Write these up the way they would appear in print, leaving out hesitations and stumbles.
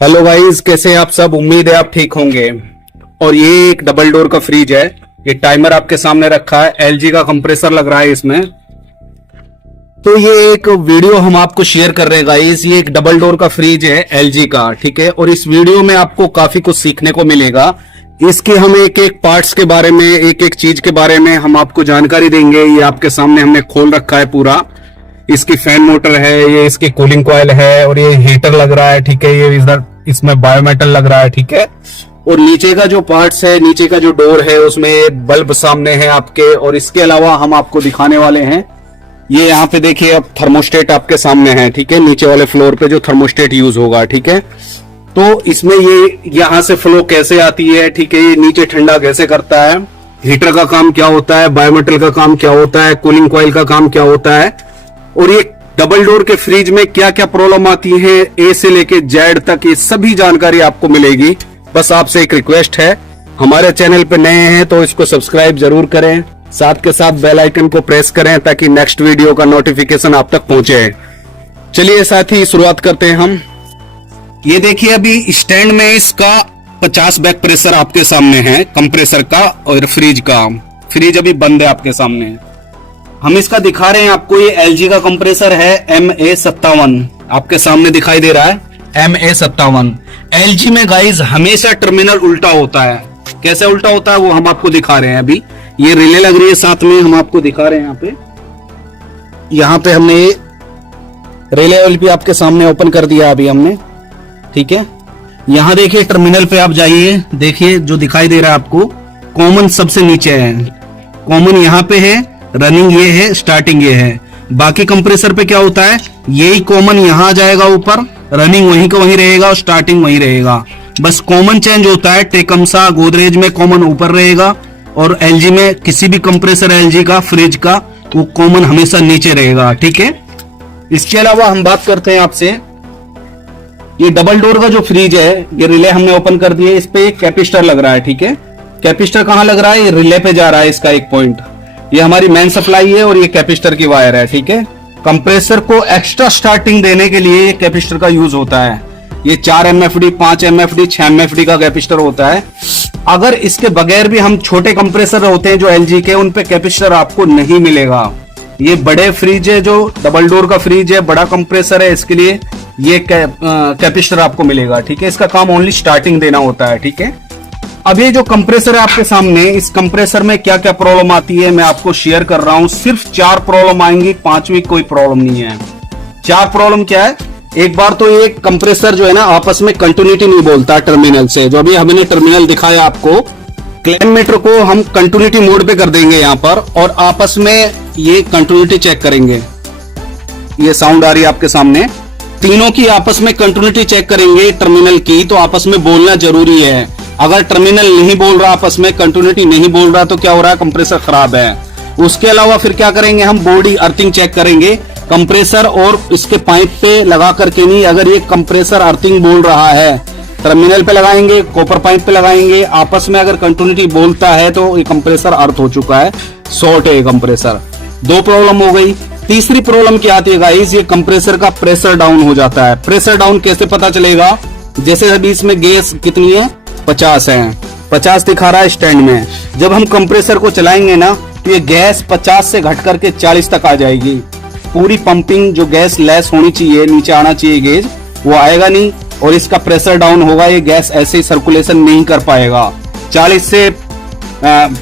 Hello guys, कैसे हैं आप सब। उम्मीद है आप ठीक होंगे। और ये एक डबल डोर का फ्रिज है। ये टाइमर आपके सामने रखा है। एलजी का कंप्रेसर लग रहा है इसमें। तो ये एक वीडियो हम आपको शेयर कर रहे हैं गाइस। ये एक डबल डोर का फ्रिज है एलजी का, ठीक है। और इस वीडियो में आपको काफी कुछ सीखने को मिलेगा। इसके हम एक एक पार्ट्स के बारे में, एक एक चीज के बारे में हम आपको जानकारी देंगे। ये आपके सामने हमने खोल रखा है पूरा। इसकी फैन मोटर है, ये इसकी कूलिंग कॉइल है, और ये हीटर लग रहा है, ठीक है। ये इधर इसमें बायोमेटल लग रहा है, ठीक है। और नीचे का जो पार्ट्स है, नीचे का जो डोर है, उसमें एक बल्ब सामने है आपके। और इसके अलावा हम आपको दिखाने वाले हैं, ये यहाँ पे देखिए, अब थर्मोस्टेट आपके सामने है, ठीक है। नीचे वाले फ्लोर पे जो थर्मोस्टेट यूज होगा, ठीक है। तो इसमें ये यहाँ से फ्लो कैसे आती है, ठीक है। ये नीचे ठंडा कैसे करता है, हीटर का काम क्या होता है, बायोमेटल का काम क्या होता है, कूलिंग कॉइल का काम क्या होता है। और ये डबल डोर के फ्रिज में क्या क्या प्रॉब्लम आती है, ए से लेके जेड तक, ये सभी जानकारी आपको मिलेगी। बस आपसे एक रिक्वेस्ट है, हमारे चैनल पे नए हैं तो इसको सब्सक्राइब जरूर करें, साथ के साथ बेल आइकन को प्रेस करें ताकि नेक्स्ट वीडियो का नोटिफिकेशन आप तक पहुंचे। चलिए साथी, शुरुआत करते हैं हम। ये देखिए, अभी स्टैंड में इसका 50 बैक प्रेशर आपके सामने है, कंप्रेसर का और फ्रिज का। फ्रिज अभी बंद है आपके सामने। हम इसका दिखा रहे हैं आपको। ये एलजी का कंप्रेसर है MA57, आपके सामने दिखाई दे रहा है MA57। एलजी में गाइज हमेशा टर्मिनल उल्टा होता है। कैसे उल्टा होता है वो हम आपको दिखा रहे हैं। अभी ये रिले लग रही है साथ में, हम आपको दिखा रहे हैं। यहाँ पे हमने रिले भी आपके सामने ओपन कर दिया अभी हमने, ठीक है। यहाँ देखिए टर्मिनल पे आप जाइए, देखिए जो दिखाई दे रहा है आपको, कॉमन सबसे नीचे है। कॉमन यहाँ पे है, रनिंग ये है, स्टार्टिंग ये है। बाकी कंप्रेसर पे क्या होता है, यही कॉमन यहाँ आ जाएगा ऊपर, रनिंग वहीं का वहीं रहेगा और स्टार्टिंग वहीं रहेगा। बस कॉमन चेंज होता है। टेकमसा गोदरेज में कॉमन ऊपर रहेगा और एलजी में, किसी भी कंप्रेसर एलजी का, फ्रिज का, वो कॉमन हमेशा नीचे रहेगा, ठीक है। इसके अलावा हम बात करते हैं आपसे, ये डबल डोर का जो फ्रिज है, ये रिले हमने ओपन कर दिए। इस पे एक कैपिस्टर लग रहा है, ठीक है। कैपिस्टर कहाँ लग रहा है, ये रिले पे जा रहा है इसका एक पॉइंट। ये हमारी मेन सप्लाई है और ये कैपिस्टर की वायर है, ठीक है। कंप्रेसर को एक्स्ट्रा स्टार्टिंग देने के लिए कैपिस्टर का यूज होता है। ये 4 MFD, 5 MFD, 6 MFD का कैपिस्टर होता है। अगर इसके बगैर भी हम छोटे कंप्रेसर होते हैं जो एलजी के, उन पे कैपिस्टर आपको नहीं मिलेगा। ये बड़े फ्रिज है, जो डबल डोर का फ्रिज है, बड़ा कंप्रेसर है, इसके लिए ये कैपिस्टर आपको मिलेगा, ठीक है। इसका काम ओनली स्टार्टिंग देना होता है, ठीक है। अब ये जो कंप्रेसर है आपके सामने, इस कंप्रेसर में क्या क्या प्रॉब्लम आती है मैं आपको शेयर कर रहा हूं। सिर्फ 4 प्रॉब्लम आएंगी, 5वीं कोई प्रॉब्लम नहीं है। 4 प्रॉब्लम क्या है, एक बार तो ये कंप्रेसर जो है ना, आपस में कंटिन्यूटी नहीं बोलता टर्मिनल से। जो अभी हमने टर्मिनल दिखाया आपको, क्लैम मीटर को हम कंटिन्यूटी मोड पे कर देंगे यहाँ पर, और आपस में ये कंटिन्यूटी चेक करेंगे। ये साउंड आ रही है आपके सामने, तीनों की आपस में कंटिन्यूटी चेक करेंगे टर्मिनल की। तो आपस में बोलना जरूरी है। अगर टर्मिनल नहीं बोल रहा, आपस में कंटिन्यूटी नहीं बोल रहा, तो क्या हो रहा है, कंप्रेसर खराब है। उसके अलावा फिर क्या करेंगे, हम बॉडी अर्थिंग चेक करेंगे कंप्रेसर और इसके पाइप पे लगा करके नहीं। अगर ये कंप्रेसर अर्थिंग बोल रहा है, टर्मिनल पे लगाएंगे, कॉपर पाइप पे लगाएंगे, आपस में अगर कंटिन्यूटी बोलता है तो ये कंप्रेसर अर्थ हो चुका है, शॉर्ट है ये कंप्रेसर। 2 प्रॉब्लम हो गई। तीसरी प्रॉब्लम क्या आती है गाइस, ये कंप्रेसर का प्रेशर डाउन हो जाता है। प्रेशर डाउन कैसे पता चलेगा, जैसे अभी इसमें गैस कितनी है, 50 है, 50 दिखा रहा है स्टैंड में। जब हम कंप्रेसर को चलाएंगे ना, तो ये गैस 50 से घट करके 40 तक आ जाएगी। पूरी पंपिंग जो गैस लेस होनी चाहिए, नीचे आना चाहिए गेज, वो आएगा नहीं, और इसका प्रेशर डाउन होगा। ये गैस ऐसे ही सर्कुलेशन नहीं कर पाएगा।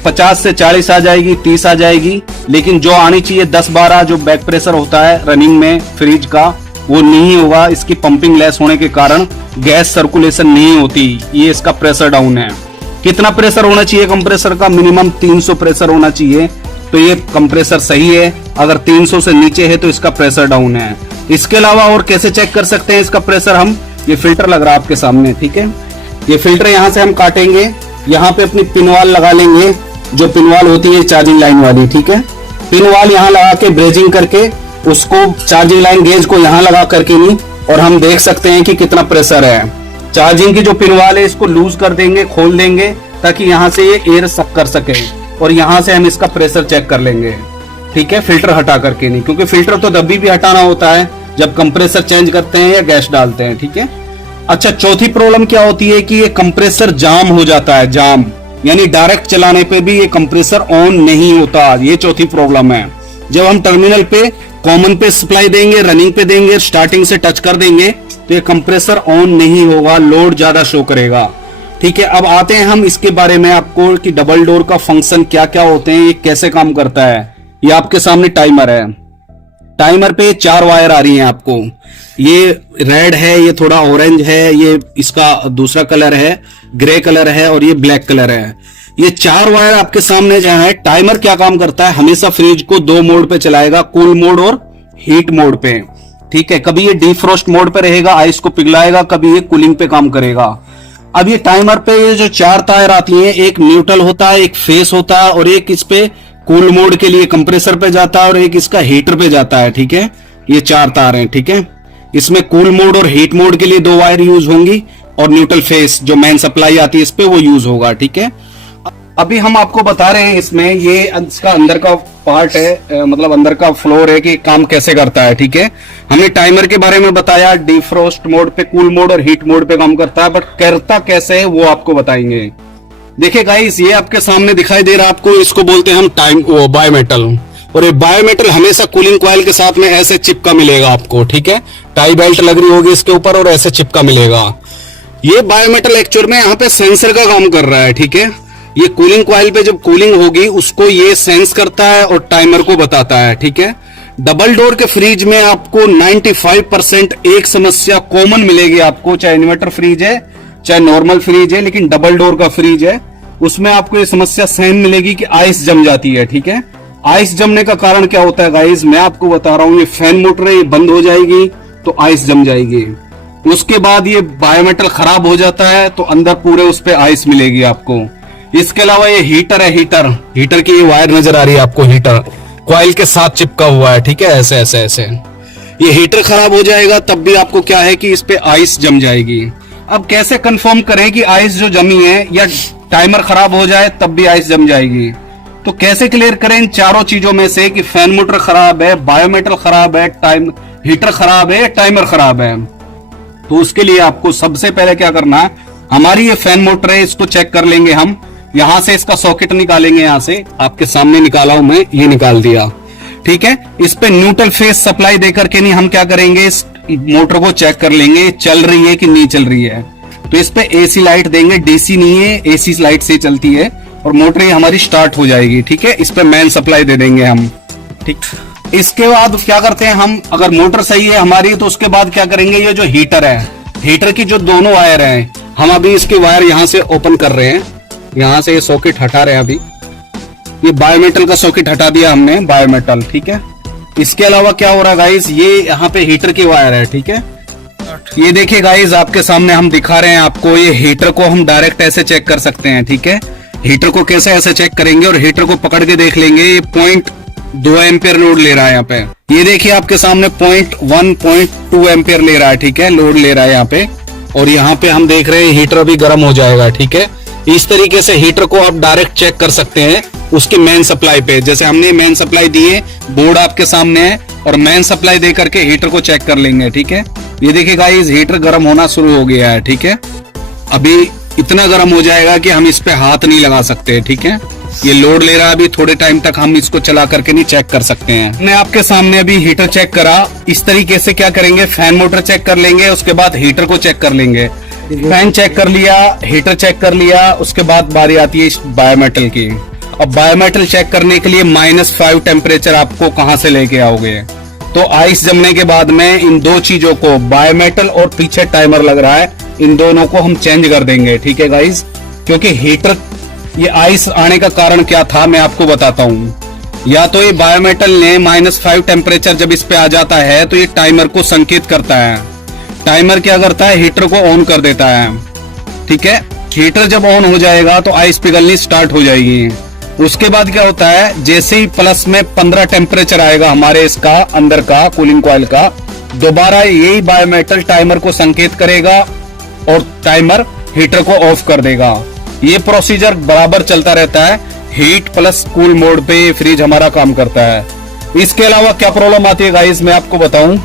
50 से 40 आ जाएगी, 30 आ जाएगी, लेकिन जो आनी चाहिए 10-12 जो बैक प्रेशर होता है रनिंग में फ्रिज का, वो नहीं होगा। इसकी पंपिंग लेस होने के कारण गैस सर्कुलेशन नहीं होती। ये इसका प्रेशर डाउन है। कितना प्रेशर होना चाहिए कंप्रेसर का, मिनिमम 300 प्रेशर होना चाहिए, तो ये कंप्रेसर सही है। अगर 300 से नीचे है तो इसका प्रेशर डाउन है। इसके अलावा और कैसे चेक कर सकते हैं इसका प्रेशर हम, ये फिल्टर लग रहा है आपके सामने, ठीक है। ये फिल्टर यहाँ से हम काटेंगे, यहाँ पे अपनी पिनवाल लगा लेंगे, जो पिनवाल होती है चार्जिंग लाइन वाली, ठीक है। पिनवाल यहाँ लगा के ब्रेजिंग करके उसको, चार्जिंग लाइन गेज को यहाँ लगा करके नहीं, और हम देख सकते हैं कि कितना प्रेशर है। चार्जिंग की जो पिनवाल है इसको लूज कर देंगे, खोल देंगे, ताकि यहाँ से ये एयर सक कर सके, और यहाँ से हम इसका प्रेशर चेक कर लेंगे, ठीक है। फिल्टर हटा करके नहीं, क्योंकि फिल्टर तो तभी भी हटाना होता है जब कंप्रेसर चेंज करते हैं या गैस डालते हैं, ठीक है। अच्छा, चौथी प्रॉब्लम क्या होती है कि ये कंप्रेसर जाम हो जाता है, जाम, यानी डायरेक्ट चलाने पे भी ये कंप्रेसर ऑन नहीं होता। ये चौथी प्रॉब्लम है। जब हम टर्मिनल पे कॉमन पे सप्लाई देंगे, रनिंग पे देंगे, स्टार्टिंग से टच कर देंगे तो ये कंप्रेसर ऑन नहीं होगा, लोड ज्यादा शो करेगा। ठीक है, अब आते हैं हम इसके बारे में आपको कि डबल डोर का फंक्शन क्या क्या होते हैं, ये कैसे काम करता है। ये आपके सामने टाइमर है। टाइमर पे 4 वायर आ रही हैं आपको। ये रेड है, ये थोड़ा ऑरेंज है, ये इसका दूसरा कलर है, ग्रे कलर है और ये ब्लैक कलर है। ये 4 वायर आपके सामने जो है। टाइमर क्या काम करता है, हमेशा फ्रिज को 2 मोड पे चलाएगा, कूल मोड और हीट मोड पे। ठीक है, कभी ये डीफ्रोस्ट मोड पे रहेगा, आइस को पिघलाएगा, कभी ये कूलिंग पे काम करेगा। अब ये टाइमर पे ये जो 4 तार आती हैं, एक न्यूट्रल होता है, एक फेस होता है और एक इस पे कूल मोड के लिए कंप्रेसर पे जाता है और एक इसका हीटर पे जाता है। ठीक है, ये 4 तार हैं। ठीक है, इसमें कूल मोड और हीट मोड के लिए 2 वायर यूज होंगी और न्यूट्रल फेस जो मेन सप्लाई आती है इस पे वो यूज होगा। ठीक है, अभी हम आपको बता रहे हैं इसमें ये इसका अंदर का पार्ट है, मतलब अंदर का फ्लोर है कि काम कैसे करता है। ठीक है, हमने टाइमर के बारे में बताया, डिफ्रोस्ट मोड पे, कूल मोड और हीट मोड पे काम करता है, बट करता कैसे है वो आपको बताएंगे। देखिए गाइस, ये आपके सामने दिखाई दे रहा है आपको, इसको बोलते हैं हम बायोमेटल। और ये बायोमेटल हमेशा कूलिंग कॉइल के साथ में ऐसे चिपका मिलेगा आपको। ठीक है, टाई बेल्ट लग रही होगी इसके ऊपर और ऐसे चिपका मिलेगा। ये बायोमेटल एक्चुअल में यहाँ पे सेंसर का काम कर रहा है। ठीक है, ये कूलिंग कॉइल पे जब कूलिंग होगी उसको ये सेंस करता है और टाइमर को बताता है। ठीक है, डबल डोर के फ्रिज में आपको 95% एक समस्या कॉमन मिलेगी आपको, चाहे इन्वर्टर फ्रिज है चाहे नॉर्मल फ्रिज है, लेकिन डबल डोर का फ्रिज है उसमें आपको ये समस्या सेम मिलेगी कि आइस जम जाती है। ठीक है, आइस जमने का कारण क्या होता है गाइस, मैं आपको बता रहा हूं। ये फैन मोटर है, ये बंद हो जाएगी तो आइस जम जाएगी। उसके बाद ये बायोमेटल खराब हो जाता है तो अंदर पूरे उस पे आइस मिलेगी आपको। इसके अलावा ये हीटर है, हीटर की ये वायर नजर आ रही है आपको, हीटर कॉइल के साथ चिपका हुआ है। ठीक है, ऐसे ऐसे ऐसे ये हीटर खराब हो जाएगा तब भी आपको क्या है कि इस पे आइस जम जाएगी। अब कैसे कंफर्म करें कि आइस जो जमी है या टाइमर खराब हो जाए तब भी आइस जम जाएगी, तो कैसे क्लियर करें इन चारों चीजों में से कि फैन मोटर खराब है, बायोमेटल खराब है, हीटर खराब है, टाइमर खराब है। तो उसके लिए आपको सबसे पहले क्या करना है, हमारी ये फैन मोटर है, इसको चेक कर लेंगे हम। यहां से इसका सॉकेट निकालेंगे, यहां से आपके सामने निकाला हूं मैं, ये निकाल दिया। ठीक है, इस पे न्यूट्रल फेस सप्लाई देकर के नहीं, हम क्या करेंगे, इस मोटर को चेक कर लेंगे चल रही है कि नहीं चल रही है। तो इस पे एसी लाइट देंगे, डीसी नहीं है, एसी लाइट से चलती है और मोटर ये हमारी स्टार्ट हो जाएगी। ठीक है, इस पे मेन सप्लाई दे देंगे हम। ठीक, इसके बाद क्या करते हैं हम, अगर मोटर सही है हमारी तो उसके बाद क्या करेंगे, ये जो हीटर है, हीटर की जो दोनों वायर हैं, हम अभी इसके वायर यहां से ओपन कर रहे हैं, यहां से ये सॉकेट हटा रहे हैं। अभी ये बायोमेटल का सॉकेट हटा दिया हमने, बायोमेटल। ठीक है, इसके अलावा क्या हो रहा है गाइस, ये यहाँ पे हीटर की वायर है। ठीक है, ये देखिए गाइस, आपके सामने हम दिखा रहे हैं आपको, ये हीटर को हम डायरेक्ट ऐसे चेक कर सकते हैं। ठीक है, हीटर को कैसे ऐसे चेक करेंगे और हीटर को पकड़ के देख लेंगे, ये 0.2 एम्पियर लोड ले रहा है यहाँ पे। ये देखिए आपके सामने 0.1.2 एम्पियर ले रहा है। ठीक है, लोड ले रहा है यहाँ पे, और यहाँ पे हम देख रहे हैं हीटर अभी गर्म हो जाएगा। ठीक है, इस तरीके से हीटर को आप डायरेक्ट चेक कर सकते हैं उसकी मेन सप्लाई पे। जैसे हमने मेन सप्लाई दी है, बोर्ड आपके सामने है और मेन सप्लाई दे करके हीटर को चेक कर लेंगे। ठीक है, ये देखिए गाइस, हीटर गर्म होना शुरू हो गया है। ठीक है, अभी इतना गर्म हो जाएगा कि हम इस पे हाथ नहीं लगा सकते। ठीक है, ये लोड ले रहा है, अभी थोड़े टाइम तक हम इसको चला करके नहीं चेक कर सकते हैं। हमने आपके सामने अभी हीटर चेक करा, इस तरीके से क्या करेंगे, फैन मोटर चेक कर लेंगे, उसके बाद हीटर को चेक कर लेंगे। फैन चेक कर लिया, हीटर चेक कर लिया, उसके बाद बारी आती है इस बायोमेटल की। अब बायोमेटल चेक करने के लिए -5 टेम्परेचर आपको कहां से लेके आओगे, तो आइस जमने के बाद में इन दो चीजों को, बायोमेटल और पीछे टाइमर लग रहा है, इन दोनों को हम चेंज कर देंगे। ठीक है गाइस, क्योंकि हीटर, ये आइस आने का कारण क्या था मैं आपको बताता हूं। या तो ये बायोमेटल ने -5 टेम्परेचर जब इस पे आ जाता है तो ये टाइमर को संकेत करता है। टाइमर क्या करता है, हीटर को ऑन कर देता है। ठीक है, हीटर जब ऑन हो जाएगा तो आइस पिघलनी स्टार्ट हो जाएगी। उसके बाद क्या होता है, जैसे ही प्लस में 15 टेम्परेचर आएगा हमारे इसका अंदर का कूलिंग कॉइल का, दोबारा यही बायोमेटल टाइमर को संकेत करेगा और टाइमर हीटर को ऑफ कर देगा। ये प्रोसीजर बराबर चलता रहता है, हीट प्लस कूल मोड पे फ्रिज हमारा काम करता है। इसके अलावा क्या प्रॉब्लम आती है गाइस, मैं आपको बताऊं।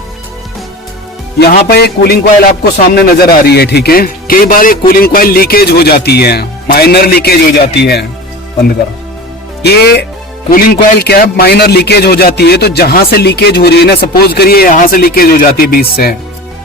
यहाँ पर एक कूलिंग कॉइल आपको सामने नजर आ रही है, ठीक है। कई बार ये कूलिंग कॉइल लीकेज हो जाती है, माइनर लीकेज हो जाती है। बंद करो। ये कूलिंग कॉइल क्या माइनर लीकेज हो जाती है, तो जहां से लीकेज हो रही है ना, सपोज करिए यहाँ से लीकेज हो जाती है बीच से,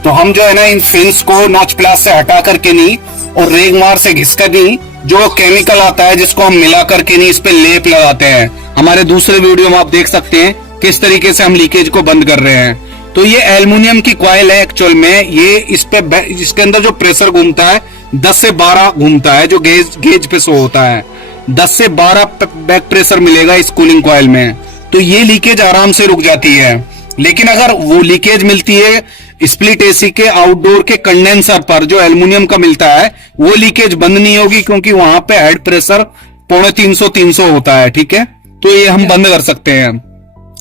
तो हम जो है ना इन फिन्स को नॉच प्लास से हटा करके नहीं और रेगमार से घिसकर नहीं, जो केमिकल आता है जिसको हम मिला करके नहीं इस पे लेप लगाते हैं। हमारे दूसरे वीडियो में आप देख सकते हैं किस तरीके से हम लीकेज को बंद कर रहे हैं। तो ये एल्युमिनियम की कॉइल है एक्चुअल में। ये इसके अंदर जो प्रेशर घूमता है 10 से 12 घूमता है, जो गेज पे शो होता है 10 से 12 बैक प्रेशर मिलेगा इस कूलिंग कॉइल में। तो ये लीकेज आराम से रुक जाती है। लेकिन अगर वो लीकेज मिलती है स्प्लिट एसी के आउटडोर के कंडेंसर पर जो एल्युमिनियम का मिलता है, वो लीकेज बंद नहीं होगी, क्योंकि वहां पे हेड प्रेशर 350 होता है, ठीक है। तो ये हम बंद कर सकते हैं।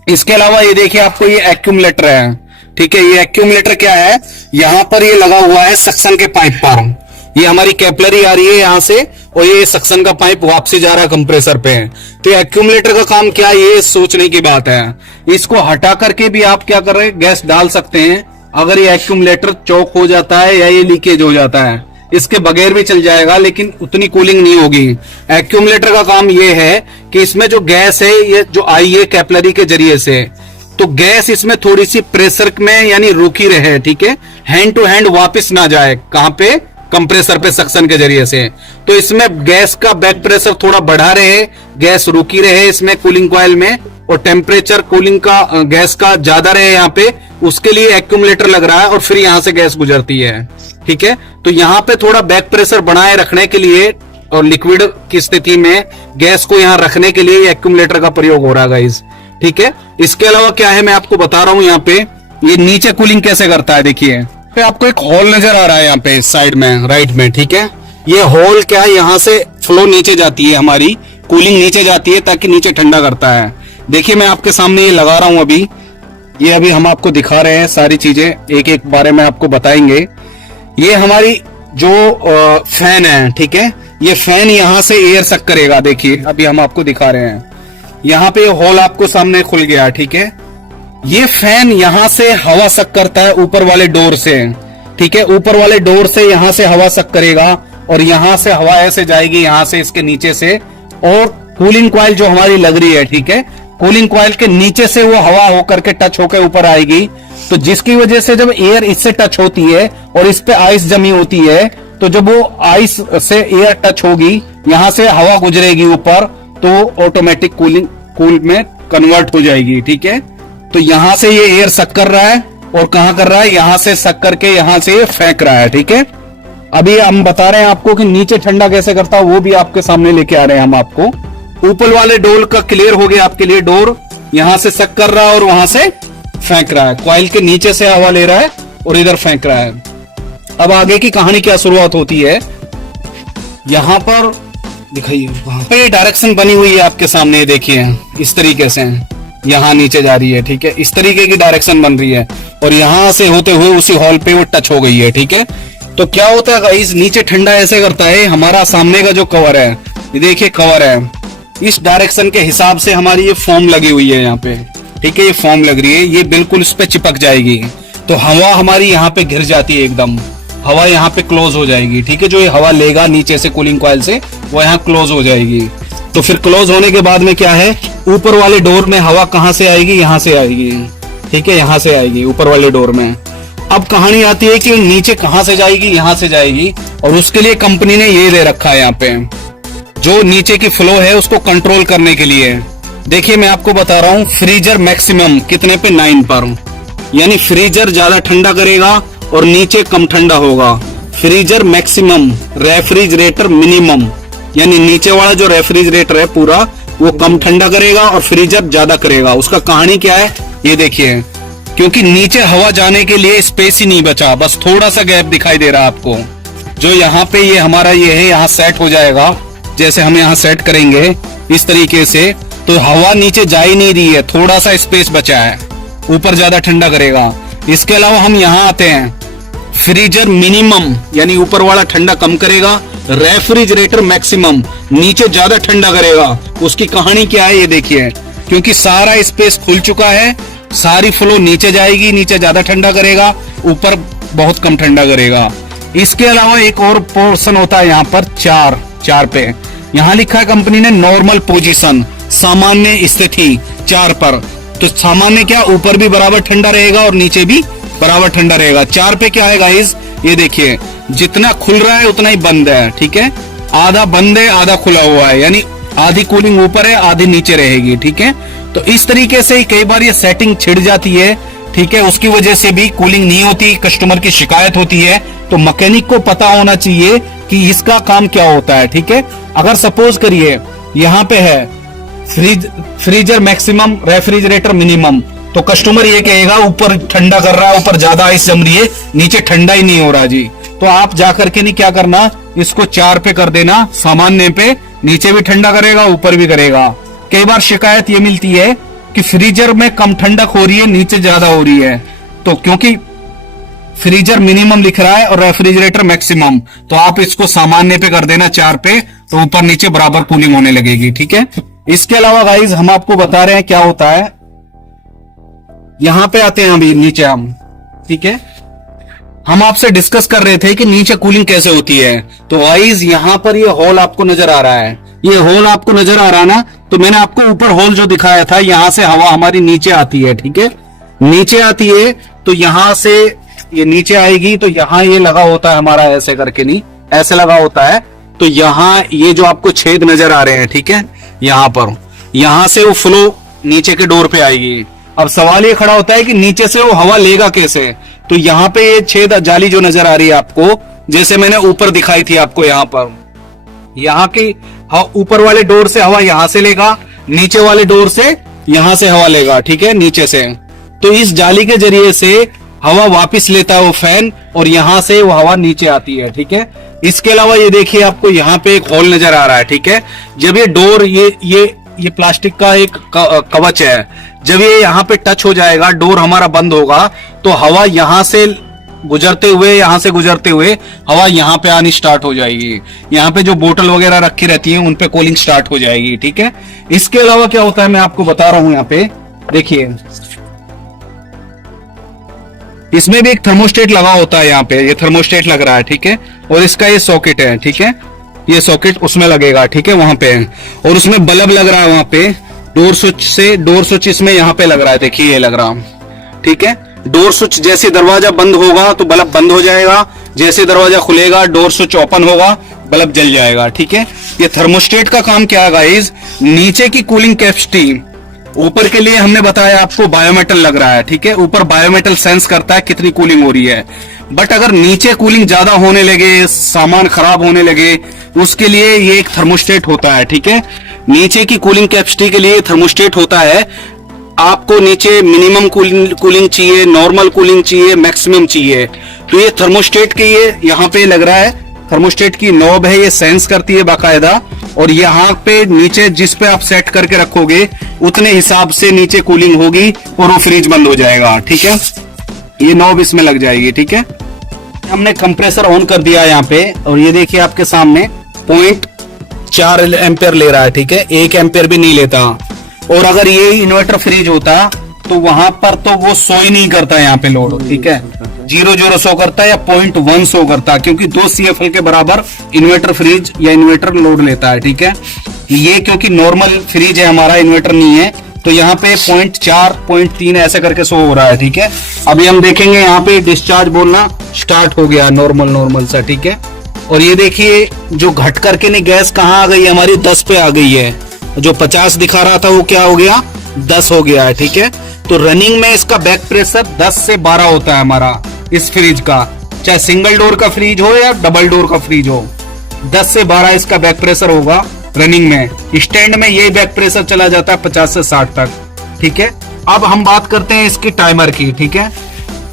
इसके अलावा ये देखिए आपको ये एक्यूमुलेटर है, ठीक है। ये एक्यूमुलेटर क्या है, यहां पर ये लगा हुआ है सक्शन के पाइप पर। ये हमारी कैपलरी आ रही है यहां से और ये सक्शन का पाइप वापसी जा रहा है कंप्रेसर पे। तो एक्यूमुलेटर का काम क्या है, ये सोचने की बात है। इसको हटा करके भी आप क्या कर रहे हैं, गैस डाल सकते हैं। अगर ये एक्यूमुलेटर चौक हो जाता है या ये लीकेज हो जाता है, इसके बगैर भी चल जाएगा, लेकिन उतनी कूलिंग नहीं होगी। एक्यूमुलेटर का काम ये है कि इसमें जो गैस है ये जो आई है कैपलरी के जरिए से, तो गैस इसमें थोड़ी सी प्रेशर में यानी रुकी रहे, ठीक है। हैंड टू हैंड वापस ना जाए, कहां पे, कंप्रेसर पे सक्शन के जरिए से। तो इसमें गैस का बैक प्रेशर थोड़ा बढ़ा रहे, गैस रुकी रहे इसमें कूलिंग कॉइल में, और टेम्परेचर कूलिंग का गैस का ज्यादा रहे यहाँ पे, उसके लिए एक्यूमुलेटर लग रहा है और फिर यहां से गैस गुजरती है, ठीक है। तो यहाँ पे थोड़ा बैक प्रेशर बनाए रखने के लिए और लिक्विड की स्थिति में गैस को यहाँ रखने के लिए एक्यूमुलेटर का प्रयोग हो रहा है गाइस, ठीक है। इसके अलावा क्या है मैं आपको बता रहा हूं, यहाँ पे ये नीचे कूलिंग कैसे करता है। देखिए पे आपको एक होल नजर आ रहा है यहाँ पे साइड में राइट में, ठीक है। ये होल क्या है, यहाँ से फ्लो नीचे जाती है, हमारी कूलिंग नीचे जाती है ताकि नीचे ठंडा करता है। देखिए मैं आपके सामने ये लगा रहा हूं अभी, ये अभी हम आपको दिखा रहे हैं सारी चीजें, एक एक बारे में आपको बताएंगे। ये हमारी जो फैन है, ठीक है। ये फैन यहाँ से एयर सक करेगा। देखिए अभी हम आपको दिखा रहे हैं, यहाँ पे होल आपको सामने खुल गया, ठीक है। ये फैन यहाँ से हवा सक करता है ऊपर वाले डोर से, ठीक है। ऊपर वाले डोर से यहाँ से हवा सक करेगा और यहाँ से हवा ऐसे जाएगी, यहाँ से इसके नीचे से, और कूलिंग कॉइल जो हमारी लग रही है, ठीक है, कूलिंग कॉइल के नीचे से वो हवा होकर के टच होकर ऊपर आएगी। तो जिसकी वजह से जब एयर इससे टच होती है और इस पे आइस जमी होती है, तो जब वो आइस से एयर टच होगी, यहां से हवा गुजरेगी ऊपर, तो ऑटोमेटिक कूल में कन्वर्ट हो जाएगी, ठीक है। तो यहां से ये एयर सक कर रहा है और कहां कर रहा है, यहां से सक करके यहां से फेंक रहा है, ठीक है। अभी हम बता रहे हैं आपको कि नीचे ठंडा कैसे करता है, वो भी आपके सामने लेके आ रहे हैं हम आपको। ऊपर वाले डोर का क्लियर हो गया आपके लिए, डोर यहां से सक कर रहा है और वहां से फेंक रहा है, कॉइल के नीचे से हवा ले रहा है और इधर फेंक रहा है। अब आगे की कहानी क्या शुरुआत होती है, यहां पर दिखाइए, वहां पे डायरेक्शन बनी हुई है आपके सामने, देखिए इस तरीके से यहां नीचे जा रही है, ठीक है। इस तरीके की डायरेक्शन बन रही है और यहां से होते हुए उसी हॉल पे वो टच हो गई है, ठीक है। तो क्या होता है गाइस, नीचे ठंडा ऐसे करता है, हमारा सामने का जो कवर है, ये देखिए कवर है, इस डायरेक्शन के हिसाब से हमारी ये फॉर्म लगी हुई है यहाँ पे, ठीक है। ये फॉर्म लग रही है, ये बिल्कुल इस पे चिपक जाएगी, तो हवा हमारी यहाँ पे घिर जाती है एकदम, हवा यहाँ पे क्लोज हो जाएगी, ठीक है। जो ये हवा लेगा नीचे से कूलिंग कॉइल से, वो यहाँ क्लोज हो जाएगी। तो फिर क्लोज होने के बाद में क्या है, ऊपर वाले डोर में हवा कहाँ से आएगी, यहाँ से आएगी, ठीक है, यहाँ से आएगी ऊपर वाले डोर में। अब कहानी आती है कि नीचे कहाँ से जाएगी, यहाँ से जाएगी, और उसके लिए कंपनी ने ये दे रखा है यहाँ पे, जो नीचे की फ्लो है उसको कंट्रोल करने के लिए। देखिए मैं आपको बता रहा हूँ, फ्रीजर मैक्सिमम कितने पे, 9 पर, यानी फ्रीजर ज्यादा ठंडा करेगा और नीचे कम ठंडा होगा। फ्रीजर मैक्सिमम, रेफ्रिजरेटर मिनिमम, यानी नीचे वाला जो रेफ्रिजरेटर है पूरा वो कम ठंडा करेगा और फ्रीजर ज्यादा करेगा। उसका कहानी क्या है ये देखिए, क्योंकि नीचे हवा जाने के लिए स्पेस ही नहीं बचा, बस थोड़ा सा गैप दिखाई दे रहा है आपको। जो यहाँ पे ये हमारा ये है, यहाँ सेट हो जाएगा, जैसे हम यहाँ सेट करेंगे इस तरीके से, तो हवा नीचे जा ही नहीं रही है, थोड़ा सा स्पेस बचा है, ऊपर ज्यादा ठंडा करेगा। इसके अलावा हम यहाँ आते हैं, फ्रीजर मिनिमम यानी ऊपर वाला ठंडा कम करेगा, रेफ्रिजरेटर मैक्सिमम नीचे ज्यादा ठंडा करेगा। उसकी कहानी क्या है ये देखिए, क्योंकि सारा स्पेस खुल चुका है, सारी फ्लो नीचे जाएगी, नीचे ज्यादा ठंडा करेगा, ऊपर बहुत कम ठंडा करेगा। इसके अलावा एक और पोर्शन होता है यहाँ पर चार पे, यहाँ लिखा है कंपनी ने नॉर्मल पोजीशन, सामान्य स्थिति 4 पर। तो सामान्य क्या, ऊपर भी बराबर ठंडा रहेगा और नीचे भी बराबर ठंडा रहेगा। 4 पे क्या है गाइस, ये देखिए जितना खुल रहा है उतना ही बंद है, ठीक है, आधा बंद है आधा खुला हुआ है, यानी आधी कूलिंग ऊपर है आधी नीचे रहेगी, ठीक है। तो इस तरीके से कई बार ये सेटिंग छिड़ जाती है, ठीक है, उसकी वजह से भी कूलिंग नहीं होती, कस्टमर की शिकायत होती है। तो मैकेनिक को पता होना चाहिए कि इसका काम क्या होता है, ठीक है। अगर सपोज करिए यहाँ पे है फ्रीजर मैक्सिमम, रेफ्रिजरेटर मिनिमम, तो कस्टमर ये कहेगा ऊपर ठंडा कर रहा है, ऊपर ज्यादा आइस जम रही है, नीचे ठंडा ही नहीं हो रहा जी। तो आप जाकर के नहीं क्या करना, इसको 4 पे कर देना, सामान्य पे, नीचे भी ठंडा करेगा ऊपर भी करेगा। कई बार शिकायत ये मिलती है कि फ्रीजर में कम ठंडक हो रही है, नीचे ज्यादा हो रही है, तो क्योंकि फ्रीजर मिनिमम लिख रहा है और रेफ्रिजरेटर मैक्सिमम, तो आप इसको सामान्य पे कर देना 4 पे, तो ऊपर नीचे बराबर कूलिंग होने लगेगी, ठीक है। इसके अलावा गाइज हम आपको बता रहे हैं क्या होता है, यहां पे आते हैं अभी नीचे हम, ठीक है। हम आपसे डिस्कस कर रहे थे कि नीचे कूलिंग कैसे होती है। तो गाइज यहां पर ये होल आपको नजर आ रहा है, ये होल आपको नजर आ रहा है ना, तो मैंने आपको ऊपर होल जो दिखाया था, यहां से हवा हमारी नीचे आती है, ठीक है, नीचे आती है। तो यहां से ये नीचे आएगी, तो यहां ये लगा होता है हमारा, ऐसे करके नहीं, ऐसे लगा होता है। तो यहां ये जो आपको छेद नजर आ रहे हैं, ठीक है, यहां पर, यहां से वो फ्लो नीचे के डोर पे आएगी। अब सवाल ये खड़ा होता है कि नीचे से वो हवा लेगा कैसे। तो यहां पे ये छेद जाली जो नजर आ रही है आपको, जैसे मैंने ऊपर दिखाई थी आपको, यहां पर, यहां की ऊपर वाले डोर से हवा यहां से लेगा, नीचे वाले डोर से यहां से हवा लेगा, ठीक है, नीचे से। तो इस जाली के जरिए से हवा वापस लेता है वो फैन, और यहां से वो हवा नीचे आती है, ठीक है। इसके अलावा ये देखिए आपको यहाँ पे एक होल नजर आ रहा है, ठीक है। जब ये डोर, ये प्लास्टिक का एक कवच है, जब ये यहाँ पे टच हो जाएगा, डोर हमारा बंद होगा, तो हवा यहां से गुजरते हुए हवा यहाँ पे आनी स्टार्ट हो जाएगी। यहाँ पे जो बोतल वगैरह रखी रहती है उन पे कूलिंग स्टार्ट हो जाएगी, ठीक है। इसके अलावा क्या होता है मैं आपको बता रहा हूं, यहाँ पे देखिए, इसमें भी एक थर्मोस्टेट लगा होता है, यहाँ पे ये थर्मोस्टेट लग रहा है, ठीक है, और इसका ये सॉकेट है, ठीक है, ये सॉकेट उसमें लगेगा, ठीक है, वहां पे, और उसमें बल्ब लग रहा है वहां पे, डोर स्विच इसमें यहाँ पे लग रहा है, देखिए ये लग रहा है, ठीक है। डोर स्विच जैसे दरवाजा बंद होगा तो बल्ब बंद हो जाएगा, जैसे दरवाजा खुलेगा डोर स्विच ओपन होगा, बल्ब जल जाएगा, ठीक है। ये थर्मोस्टेट का काम क्या है गाइस, नीचे की कूलिंग कैपेसिटी, ऊपर के लिए हमने बताया आपको बायोमेटल लग रहा है, ठीक है, ऊपर बायोमेटल सेंस करता है कितनी कूलिंग हो रही है। बट अगर नीचे कूलिंग ज्यादा होने लगे, सामान खराब होने लगे, उसके लिए ये एक थर्मोस्टेट होता है, ठीक है। नीचे की कूलिंग कैपेसिटी के लिए थर्मोस्टेट होता है। आपको नीचे मिनिमम कूलिंग चाहिए, नॉर्मल कूलिंग चाहिए, मैक्सिमम चाहिए, तो ये थर्मोस्टेट के ये यहाँ पे लग रहा है, थर्मोस्टेट की नॉब है, ये सेंस करती है बाकायदा, और यहाँ पे नीचे जिस पे आप सेट करके रखोगे उतने हिसाब से नीचे कूलिंग होगी और वो फ्रिज बंद हो जाएगा, ठीक है। ये नॉब इसमें लग जाएगी, ठीक है। हमने कंप्रेसर ऑन कर दिया यहाँ पे, और ये देखिए आपके सामने 0.4 एम्पेयर ले रहा है, ठीक है, 1 एम्पेयर भी नहीं लेता। और अगर ये इन्वर्टर फ्रिज होता तो वहां पर तो वो 100 ही नहीं करता यहाँ पे लोड, ठीक है, 0 शो करता है या 0.1 शो करता है, क्योंकि 2 CFL के बराबर इन्वर्टर फ्रिज या इन्वर्टर लोड लेता है, ठीक है। ये क्योंकि नॉर्मल फ्रिज है हमारा, इन्वर्टर नहीं है, तो यहाँ पे 0.4 0.3 ऐसे करके शो हो रहा है, ठीक है। अभी हम देखेंगे यहाँ पे डिस्चार्ज बोलना स्टार्ट हो गया, नॉर्मल सा, ठीक है। और ये देखिए जो घट करके नहीं गैस कहाँ आ गई है हमारी, 10 पे आ गई है, जो 50 दिखा रहा था वो क्या हो गया, 10 हो गया है, ठीक है। तो रनिंग में इसका बैक प्रेशर 10 से 12 होता है हमारा इस फ्रिज का, चाहे सिंगल डोर का फ्रिज हो या डबल डोर का फ्रिज हो, 10 से 12 इसका बैक प्रेशर होगा रनिंग में। स्टैंड में ये बैक प्रेशर चला जाता है 50 से 60 तक, ठीक है। अब हम बात करते हैं इसकी टाइमर की, ठीक है।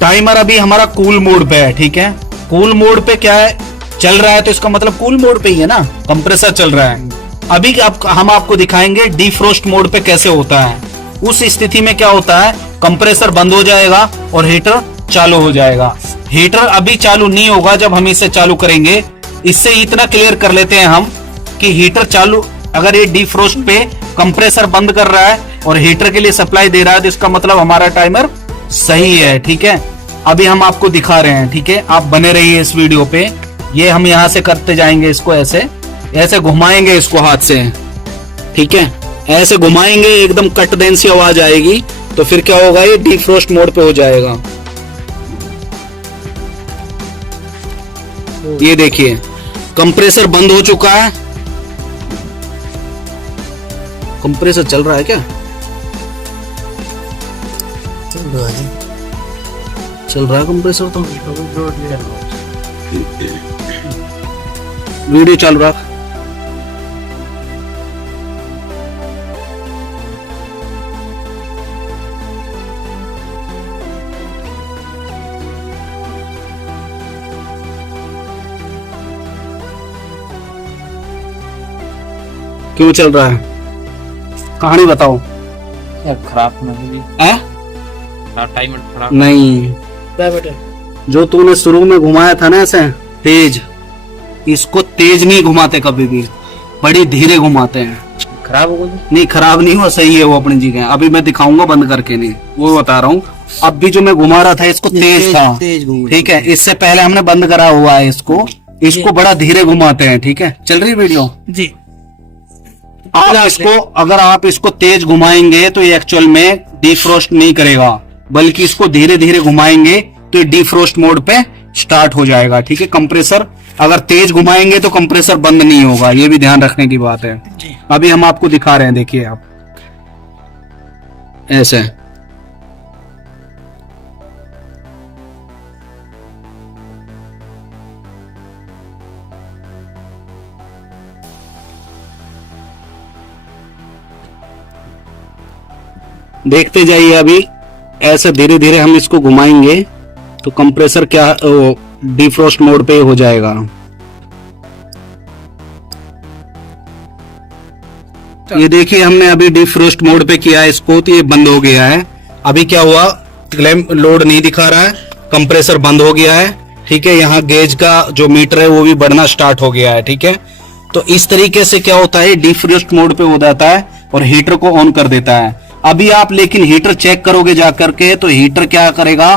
टाइमर अभी हमारा कूल मोड पे है, ठीक है। कूल मोड पे क्या है, चल रहा है, तो इसका मतलब कूल मोड पे ही है ना, कंप्रेसर चल रहा है। अभी हम आपको दिखाएंगे डिफ्रोस्ट मोड पे कैसे होता है। उस स्थिति में क्या होता है, कंप्रेसर बंद हो जाएगा और हीटर चालू हो जाएगा। हीटर अभी चालू नहीं होगा जब हम इसे चालू करेंगे। इससे इतना क्लियर कर लेते हैं हम कि हीटर चालू, अगर ये डिफ्रोस्ट पे कंप्रेसर बंद कर रहा है, और हीटर के लिए सप्लाई दे रहा है, तो इसका मतलब हमारा टाइमर सही है। ठीक है, अभी हम आपको दिखा रहे हैं। ठीक है, आप बने रहिए इस वीडियो पे। ये हम यहां से करते जाएंगे, इसको ऐसे ऐसे घुमाएंगे इसको हाथ से। ठीक है, ऐसे घुमाएंगे, एकदम कट देन सी आवाज आएगी, तो फिर क्या होगा, ये डिफ्रोस्ट मोड पे हो जाएगा। ये देखिए कंप्रेसर बंद हो चुका है। कंप्रेसर चल रहा है क्या? चल रहा है कंप्रेसर तो। वीडियो चल रहा है। क्यों चल रहा है? कहानी बताओ। खराब नहीं है? टाइमर खराब नहीं, जो तूने शुरू में घुमाया था ना ऐसे तेज, इसको तेज नहीं घुमाते कभी भी, बड़ी धीरे घुमाते हैं। खराब हो गई? नहीं खराब नहीं हुआ, सही है वो अपनी जगह। अभी मैं दिखाऊंगा बंद करके, नहीं वो बता रहा हूँ। अब भी जो मैं घुमा रहा था इसको तेज था। ठीक है, इससे पहले हमने बंद करा हुआ है इसको बड़ा धीरे घुमाते हैं। ठीक है, चल रही वीडियो जी। अगर आप इसको तेज घुमाएंगे तो ये एक्चुअल में डिफ्रोस्ट नहीं करेगा, बल्कि इसको धीरे धीरे घुमाएंगे तो ये डिफ्रोस्ट मोड पे स्टार्ट हो जाएगा। ठीक है, कंप्रेसर अगर तेज घुमाएंगे तो कंप्रेसर बंद नहीं होगा, ये भी ध्यान रखने की बात है। अभी हम आपको दिखा रहे हैं, देखिए आप ऐसे। देखते जाइए, अभी ऐसे धीरे धीरे हम इसको घुमाएंगे तो कंप्रेसर क्या डिफ्रोस्ट मोड पे हो जाएगा। ये देखिए हमने अभी डिफ्रोस्ट मोड पे किया इसको, तो ये बंद हो गया है। अभी क्या हुआ, क्लैंप लोड नहीं दिखा रहा है, कंप्रेसर बंद हो गया है। ठीक है, यहाँ गेज का जो मीटर है वो भी बढ़ना स्टार्ट हो गया है। ठीक है, तो इस तरीके से क्या होता है, डिफ्रोस्ट मोड पे हो जाता है और हीटर को ऑन कर देता है। अभी आप लेकिन हीटर चेक करोगे जाकर के, तो हीटर क्या करेगा,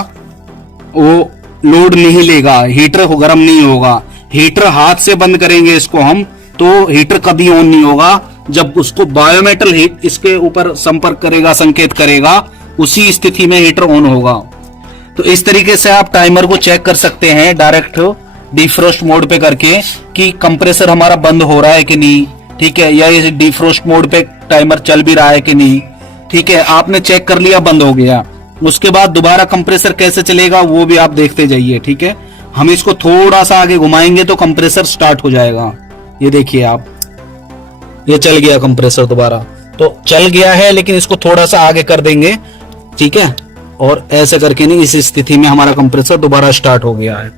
वो लोड नहीं लेगा, हीटर गर्म नहीं होगा। हीटर हाथ से बंद करेंगे इसको हम, तो हीटर कभी ऑन नहीं होगा। जब उसको बायोमेटल हीट इसके ऊपर संपर्क करेगा, संकेत करेगा, उसी स्थिति में हीटर ऑन होगा। तो इस तरीके से आप टाइमर को चेक कर सकते हैं डायरेक्ट डिफ्रोस्ट मोड पे करके कि कंप्रेसर हमारा बंद हो रहा है कि नहीं। ठीक है, या ये डिफ्रोस्ट मोड पे टाइमर चल भी रहा है कि नहीं। ठीक है, आपने चेक कर लिया, बंद हो गया, उसके बाद दोबारा कंप्रेसर कैसे चलेगा वो भी आप देखते जाइए। ठीक है, हम इसको थोड़ा सा आगे घुमाएंगे तो कंप्रेसर स्टार्ट हो जाएगा। ये देखिए आप, ये चल गया कंप्रेसर दोबारा, तो चल गया है, लेकिन इसको थोड़ा सा आगे कर देंगे। ठीक है, और ऐसे करके नहीं, इस स्थिति में हमारा कंप्रेसर दोबारा स्टार्ट हो गया है।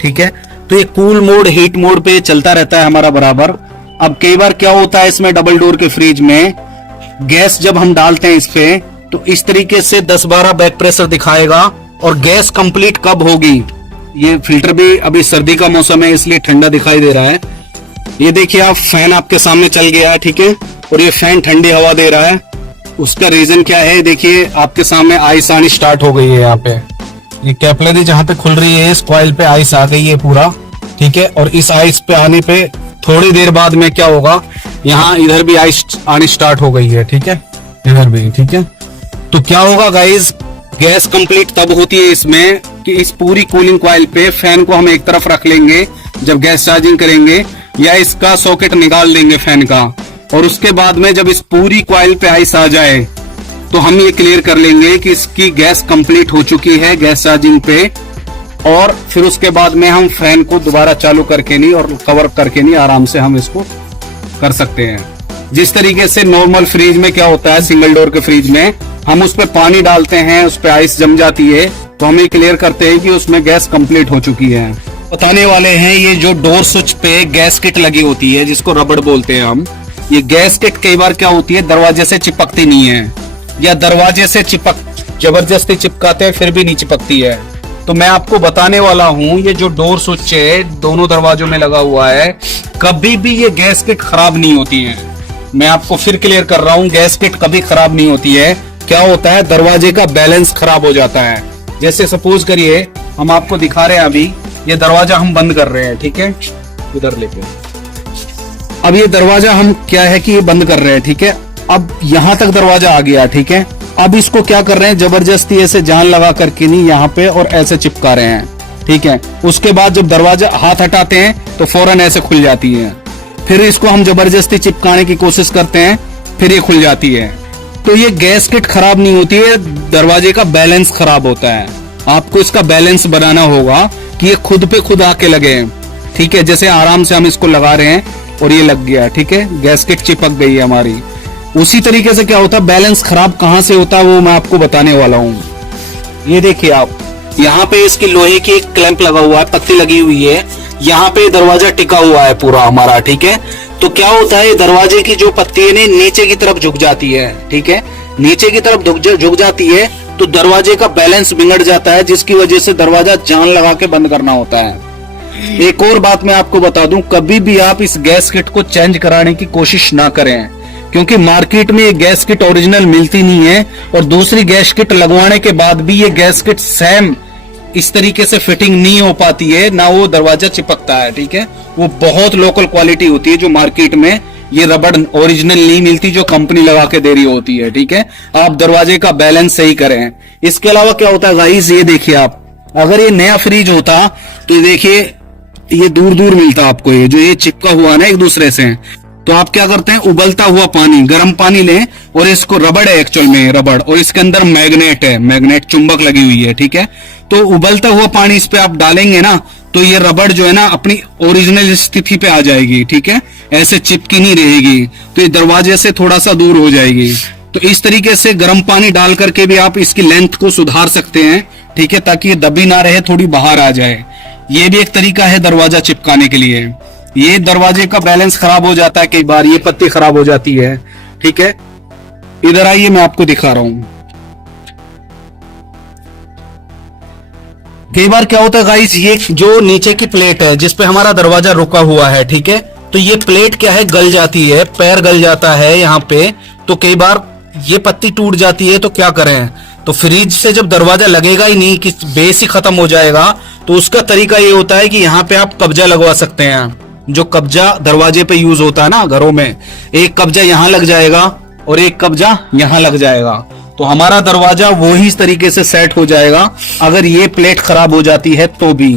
ठीक है, तो ये कूल मोड, हीट मोड पे चलता रहता है हमारा बराबर। अब कई बार क्या होता है इसमें, डबल डोर के फ्रिज में गैस जब हम डालते हैं इस पे, तो इस तरीके से 10-12 बैक प्रेशर दिखाएगा, और गैस कंप्लीट कब होगी, ये फिल्टर भी अभी सर्दी का मौसम है इसलिए ठंडा दिखाई दे रहा है। ये देखिए आप, फैन आपके सामने चल गया है। ठीक है, और ये फैन ठंडी हवा दे रहा है। उसका रीजन क्या है, देखिए आपके सामने आइस आनी स्टार्ट हो गई है। यहाँ पे ये कैपिलरी जहां पे खुल रही है, इस कॉइल पे आइस आ गई है पूरा। ठीक है, और इस आइस पे आने पे थोड़ी देर बाद में क्या होगा, यहाँ इधर भी आइस आनी स्टार्ट हो गई है। ठीक है, इधर भी। ठीक है, तो क्या होगा गाइस, गैस कंप्लीट तब होती है इसमें कि इस पूरी कूलिंग कॉइल पे फैन को हम एक तरफ रख लेंगे जब गैस चार्जिंग करेंगे, या इसका सॉकेट निकाल देंगे फैन का, और उसके बाद में जब इस पूरी कॉइल पे आइस आ जाए तो हम ये क्लियर कर लेंगे कि इसकी गैस कंप्लीट हो चुकी है गैस चार्जिंग पे। और फिर उसके बाद में हम फैन को दोबारा चालू करके नहीं और कवर करके नहीं, आराम से हम इसको कर सकते हैं। जिस तरीके से नॉर्मल फ्रिज में क्या होता है, सिंगल डोर के फ्रिज में हम उस पे पानी डालते हैं, उस पे आइस जम जाती है, तो हम ये क्लियर करते हैं कि उसमें गैस कंप्लीट हो चुकी है। बताने वाले हैं, ये जो डोर स्विच पे गैस किट लगी होती है, जिसको रबड़ बोलते हैं हम, ये गैस किट कई बार क्या होती है, दरवाजे से चिपकती नहीं है, या दरवाजे से जबरदस्ती चिपकाते हैं फिर भी नहीं चिपकती है। तो मैं आपको बताने वाला हूं, ये जो डोर स्विच है दोनों दरवाजों में लगा हुआ है, कभी भी ये गैस किट खराब नहीं होती है। मैं आपको फिर क्लियर कर रहा हूं, गैस्केट कभी खराब नहीं होती है। क्या होता है, दरवाजे का बैलेंस खराब हो जाता है। जैसे सपोज करिए हम आपको दिखा रहे हैं, अभी ये दरवाजा हम बंद कर रहे हैं, ठीक है, इधर लेके। अब ये दरवाजा हम क्या है कि ये बंद कर रहे हैं, ठीक है। अब यहां तक दरवाजा आ गया, ठीक है। अब इसको क्या कर रहे हैं, जबरदस्ती ऐसे जान लगा करके नहीं यहाँ पे और ऐसे चिपका रहे हैं, ठीक है। उसके बाद जब दरवाजा हाथ हटाते हैं तो फौरन ऐसे खुल जाती है। फिर इसको हम जबरदस्ती चिपकाने की कोशिश करते हैं, फिर ये खुल जाती है। तो ये गैस्केट खराब नहीं होती है, दरवाजे का बैलेंस खराब होता है। आपको इसका बैलेंस बनाना होगा कि ये खुद पे खुद आके लगे, ठीक है। जैसे आराम से हम इसको लगा रहे हैं और ये लग गया, ठीक है, गैस्केट चिपक गई है हमारी। उसी तरीके से क्या होता है, बैलेंस खराब कहां से होता है वो मैं आपको बताने वाला हूं। ये देखिए आप, यहाँ पे इसकी लोहे की एक क्लैंप लगा हुआ है, पत्ती लगी हुई है, यहाँ पे दरवाजा टिका हुआ है पूरा हमारा, ठीक है। तो क्या होता है, दरवाजे की जो पत्ती है नीचे की तरफ झुक जाती है, ठीक है, नीचे की तरफ झुक जाती है तो दरवाजे का बैलेंस बिगड़ जाता है, जिसकी वजह से दरवाजा जान लगा के बंद करना होता है। एक और बात मैं आपको बता दूं, कभी भी आप इस गैस्केट को चेंज कराने की कोशिश ना करें, क्योंकि मार्केट में ये गैस्केट ओरिजिनल मिलती नहीं है, और दूसरी गैस्केट लगवाने के बाद भी ये गैस्केट सेम इस तरीके से फिटिंग नहीं हो पाती है, ना वो दरवाजा चिपकता है, ठीक है। वो बहुत लोकल क्वालिटी होती है, जो मार्केट में ये रबड़ ओरिजिनल नहीं मिलती, जो कंपनी लगा के दे रही होती है, ठीक है। आप दरवाजे का बैलेंस सही करें। इसके अलावा क्या होता है गाइस, ये देखिए आप, अगर ये नया फ्रिज होता तो देखिए ये दूर दूर मिलता आपको, ये जो ये चिपका हुआ ना एक दूसरे से, तो आप क्या करते हैं, उबलता हुआ पानी, गर्म पानी लें, और इसको, रबड़ है एक्चुअल में रबड़, और इसके अंदर मैग्नेट है, मैग्नेट चुंबक लगी हुई है, ठीक है। तो उबलता हुआ पानी इस पे आप डालेंगे ना, तो ये रबड़ जो है ना अपनी ओरिजिनल स्थिति पे आ जाएगी, ठीक है, ऐसे चिपकी नहीं रहेगी, तो ये दरवाजे से थोड़ा सा दूर हो जाएगी। तो इस तरीके से गर्म पानी डाल करके भी आप इसकी लेंथ को सुधार सकते हैं, ठीक है, ताकि ये दबी ना रहे, थोड़ी बाहर आ जाए। ये भी एक तरीका है दरवाजा चिपकाने के लिए। ये दरवाजे का बैलेंस खराब हो जाता है, कई बार ये पत्ती खराब हो जाती है, ठीक है। इधर आइए, मैं आपको दिखा रहा हूं। कई बार क्या होता है गाइस, ये जो नीचे की प्लेट है जिसपे हमारा दरवाजा रुका हुआ है, ठीक है, तो ये प्लेट क्या है, गल जाती है, पैर गल जाता है यहाँ पे, तो कई बार ये पत्ती टूट जाती है। तो क्या करें, तो फ्रिज से जब दरवाजा लगेगा ही नहीं, कि बेस ही खत्म हो जाएगा, तो उसका तरीका ये होता है कि यहाँ पे आप कब्जा लगवा सकते हैं। जो कब्जा दरवाजे पे यूज होता है ना घरों में, एक कब्जा यहाँ लग जाएगा और एक कब्जा यहाँ लग जाएगा, तो हमारा दरवाजा वो ही इस तरीके से सेट हो जाएगा अगर ये प्लेट खराब हो जाती है तो भी।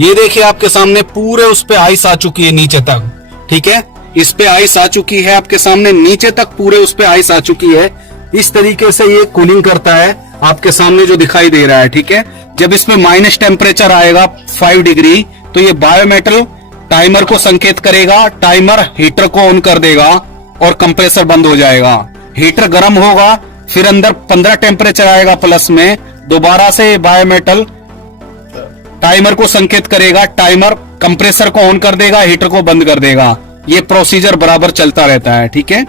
ये देखिए आपके सामने पूरे उस पे आइस आ चुकी है नीचे तक, ठीक है, इस पे आइस आ चुकी है आपके सामने, नीचे तक पूरे उस पे आइस आ चुकी है। इस तरीके से ये कूलिंग करता है, आपके सामने जो दिखाई दे रहा है, ठीक है। जब इसमें माइनस टेम्परेचर आएगा 5 डिग्री, तो ये बायोमेटल टाइमर को संकेत करेगा, टाइमर हीटर को ऑन कर देगा और कंप्रेसर बंद हो जाएगा। हीटर गर्म होगा, फिर अंदर 15 टेम्परेचर आएगा प्लस में, दोबारा से बायोमेटल टाइमर को संकेत करेगा, टाइमर कंप्रेसर को ऑन कर देगा, हीटर को बंद कर देगा। ये प्रोसीजर बराबर चलता रहता है, ठीक है।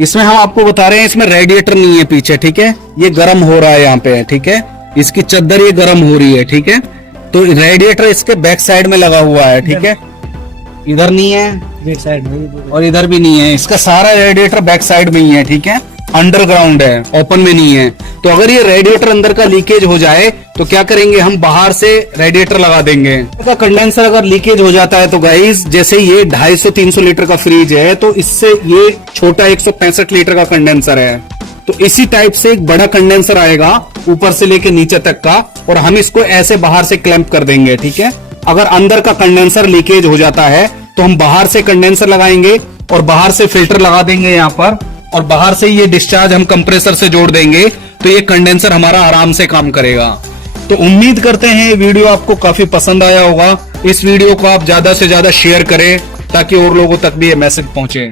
इसमें हम आपको बता रहे हैं, इसमें रेडिएटर नहीं है पीछे, ठीक है, ये गर्म हो रहा है यहाँ पे, ठीक है, इसकी चद्दर ये गर्म हो रही है, ठीक है। तो रेडिएटर इसके बैक साइड में लगा हुआ है, ठीक है, इधर नहीं है, बैक साइड में, और इधर भी नहीं है, इसका सारा रेडिएटर बैक साइड में ही है, ठीक है, अंडरग्राउंड है, ओपन में नहीं है। तो अगर ये रेडिएटर अंदर का लीकेज हो जाए तो क्या करेंगे, हम बाहर से रेडिएटर लगा देंगे। का कंडेंसर अगर लीकेज हो जाता है तो गाइस, जैसे ये 250-300 लीटर का फ्रिज है, तो इससे ये छोटा 165 लीटर का कंडेंसर है, तो इसी टाइप से एक बड़ा कंडेंसर आएगा ऊपर से लेके नीचे तक का, और हम इसको ऐसे बाहर से क्लैंप कर देंगे, ठीक है। अगर अंदर का कंडेंसर लीकेज हो जाता है तो हम बाहर से कंडेंसर लगाएंगे और बाहर से फिल्टर लगा देंगे यहाँ पर, और बाहर से ये डिस्चार्ज हम कंप्रेसर से जोड़ देंगे, तो ये कंडेंसर हमारा आराम से काम करेगा। तो उम्मीद करते हैं ये वीडियो आपको काफी पसंद आया होगा। इस वीडियो को आप ज्यादा से ज्यादा शेयर करें ताकि और लोगों तक भी ये मैसेज पहुंचे।